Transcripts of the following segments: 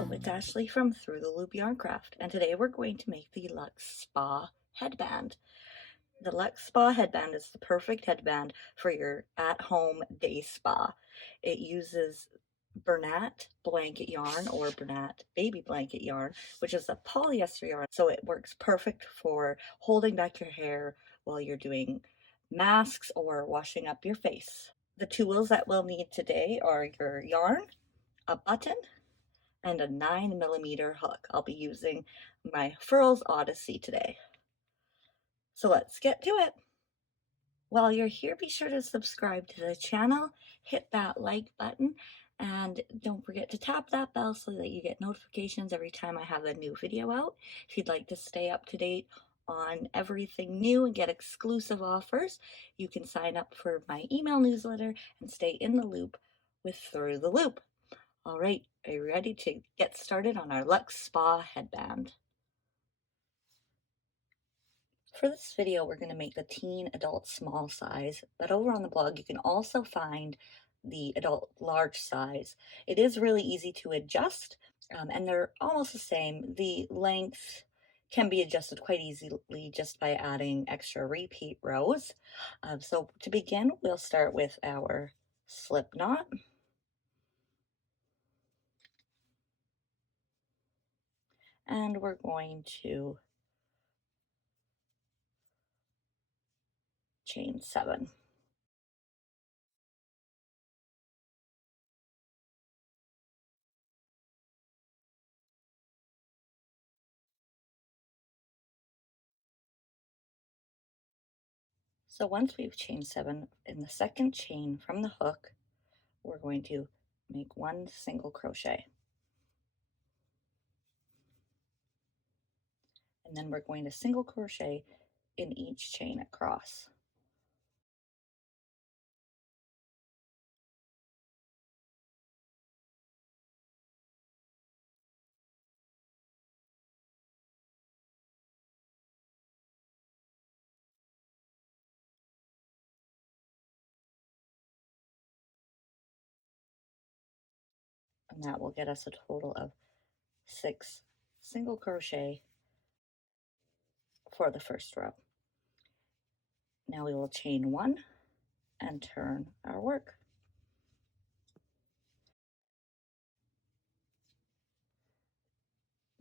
Hello, it's Ashley from Through the Loop Yarn Craft, and today we're going to make the Luxe Spa Headband. The Luxe Spa Headband is the perfect headband for your at-home day spa. It uses Bernat blanket yarn or Bernat baby blanket yarn, which is a polyester yarn, so it works perfect for holding back your hair while you're doing masks or washing up your face. The tools that we'll need today are your yarn, a button, and a 9mm hook. I'll be using my Furls Odyssey today. So let's get to it. While you're here, be sure to subscribe to the channel, hit that like button, and don't forget to tap that bell so that you get notifications every time I have a new video out. If you'd like to stay up to date on everything new and get exclusive offers, you can sign up for my email newsletter and stay in the loop with Through the Loop. All right, are you ready to get started on our Luxe Spa Headband? For this video, we're going to make the teen adult small size, but over on the blog, you can also find the adult large size. It is really easy to adjust, and they're almost the same. The length can be adjusted quite easily just by adding extra repeat rows. So to begin, we'll start with our slip knot. And we're going to chain 7. So once we've chained 7 in the second chain from the hook, we're going to make 1 single crochet. And then we're going to single crochet in each chain across. And that will get us a total of 6 single crochet for the first row. Now we will chain 1 and turn our work.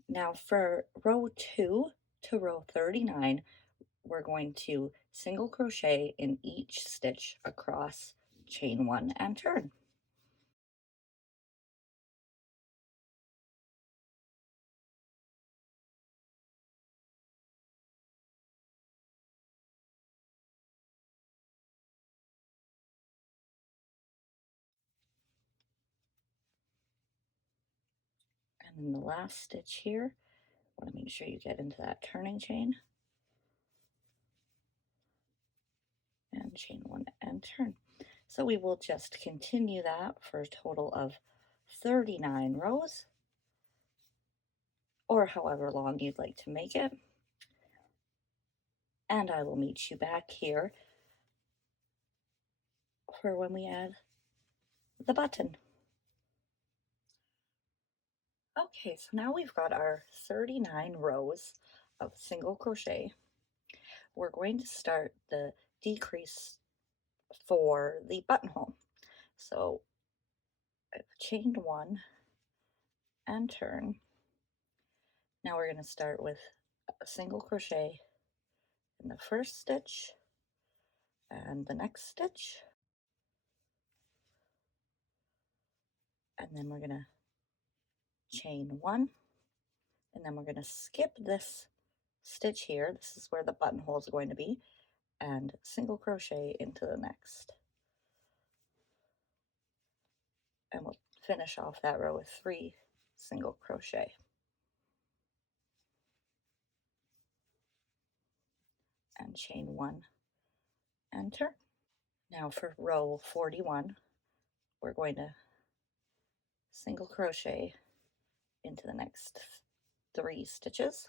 Now for row 2 to row 39, we're going to single crochet in each stitch across, chain 1 and turn. And then the last stitch here, want to make sure you get into that turning chain and chain 1 and turn. So we will just continue that for a total of 39 rows, or however long you'd like to make it. And I will meet you back here for when we add the button. Okay, so now we've got our 39 rows of single crochet. We're going to start the decrease for the buttonhole. So I've chained 1 and turn. Now we're going to start with a single crochet in the first stitch and the next stitch, and then we're going to chain 1, and then we're going to skip this stitch here. This is where the buttonhole is going to be, and single crochet into the next. And we'll finish off that row with 3 single crochet. And chain 1 and turn. Now for row 41, we're going to single crochet into the next 3 stitches.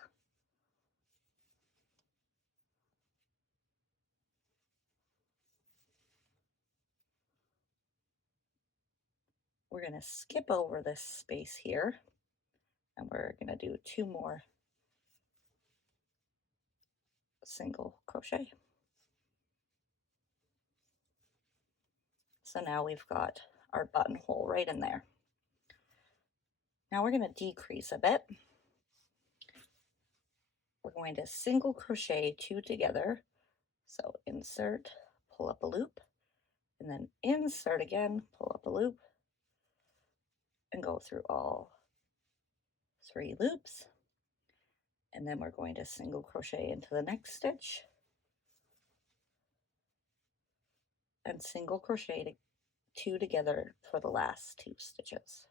We're going to skip over this space here And we're going to do 2 more single crochet. So now we've got our buttonhole right in there. Now we're going to decrease a bit. We're going to single crochet 2 together. So insert, pull up a loop, and then insert again, pull up a loop, and go through all 3 loops. And then we're going to single crochet into the next stitch and single crochet 2 together for the last 2 stitches.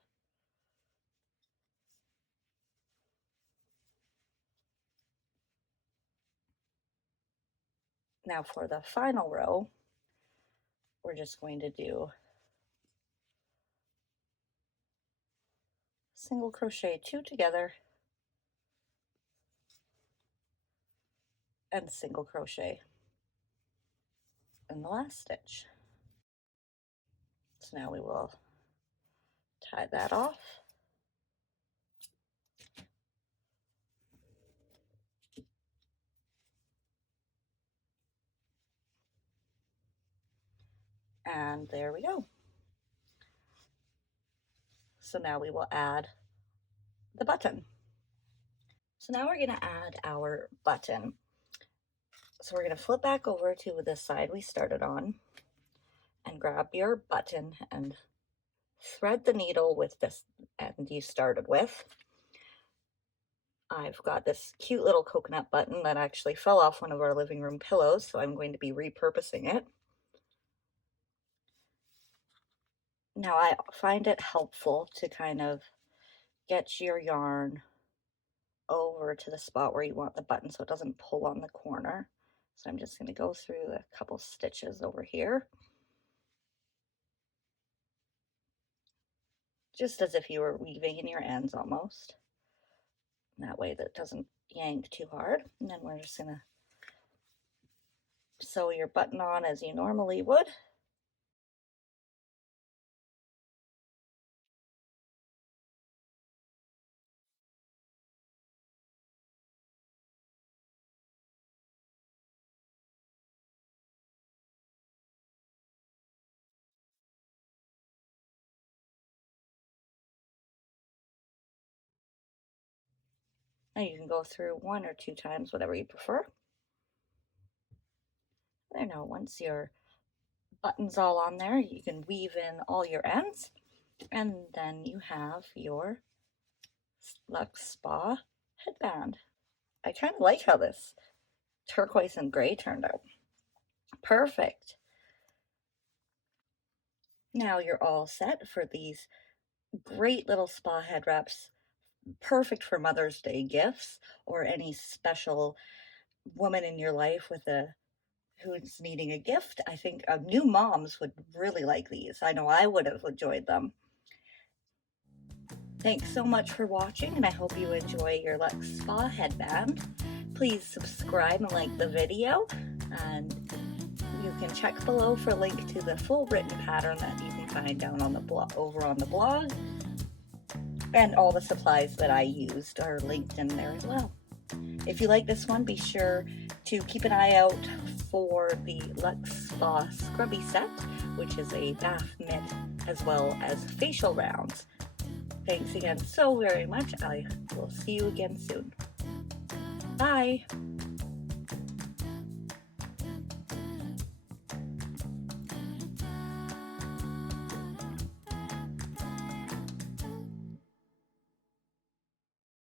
Now for the final row, we're just going to do single crochet 2 together and single crochet in the last stitch. So now we will tie that off. And there we go. So now we will add the button. So now we're going to add our button. So we're going to flip back over to the side we started on and grab your button and thread the needle with this end you started with. I've got this cute little coconut button that actually fell off one of our living room pillows, so I'm going to be repurposing it. Now I find it helpful to kind of get your yarn over to the spot where you want the button so it doesn't pull on the corner. So I'm just going to go through a couple stitches over here, just as if you were weaving in your ends almost. That way that doesn't yank too hard. And then we're just going to sew your button on as you normally would. Now you can go through 1 or 2 times, whatever you prefer. There, now once your button's all on there, you can weave in all your ends, and then you have your Luxe Spa headband. I kind of like how this turquoise and gray turned out. Perfect. Now you're all set for these great little spa head wraps, perfect for Mother's Day gifts or any special woman in your life with who's needing a gift. I think new moms would really like these. I know I would have enjoyed them. Thanks so much for watching, and I hope you enjoy your Luxe Spa headband. Please subscribe and like the video, and you can check below for a link to the full written pattern that you can find down on the blog, over on the blog, and all the supplies that I used are linked in there as well. If you like this one, be sure to keep an eye out for the Luxe Spa Scrubby set, which is a bath mitt as well as facial rounds. Thanks again so very much. I will see you again soon. Bye.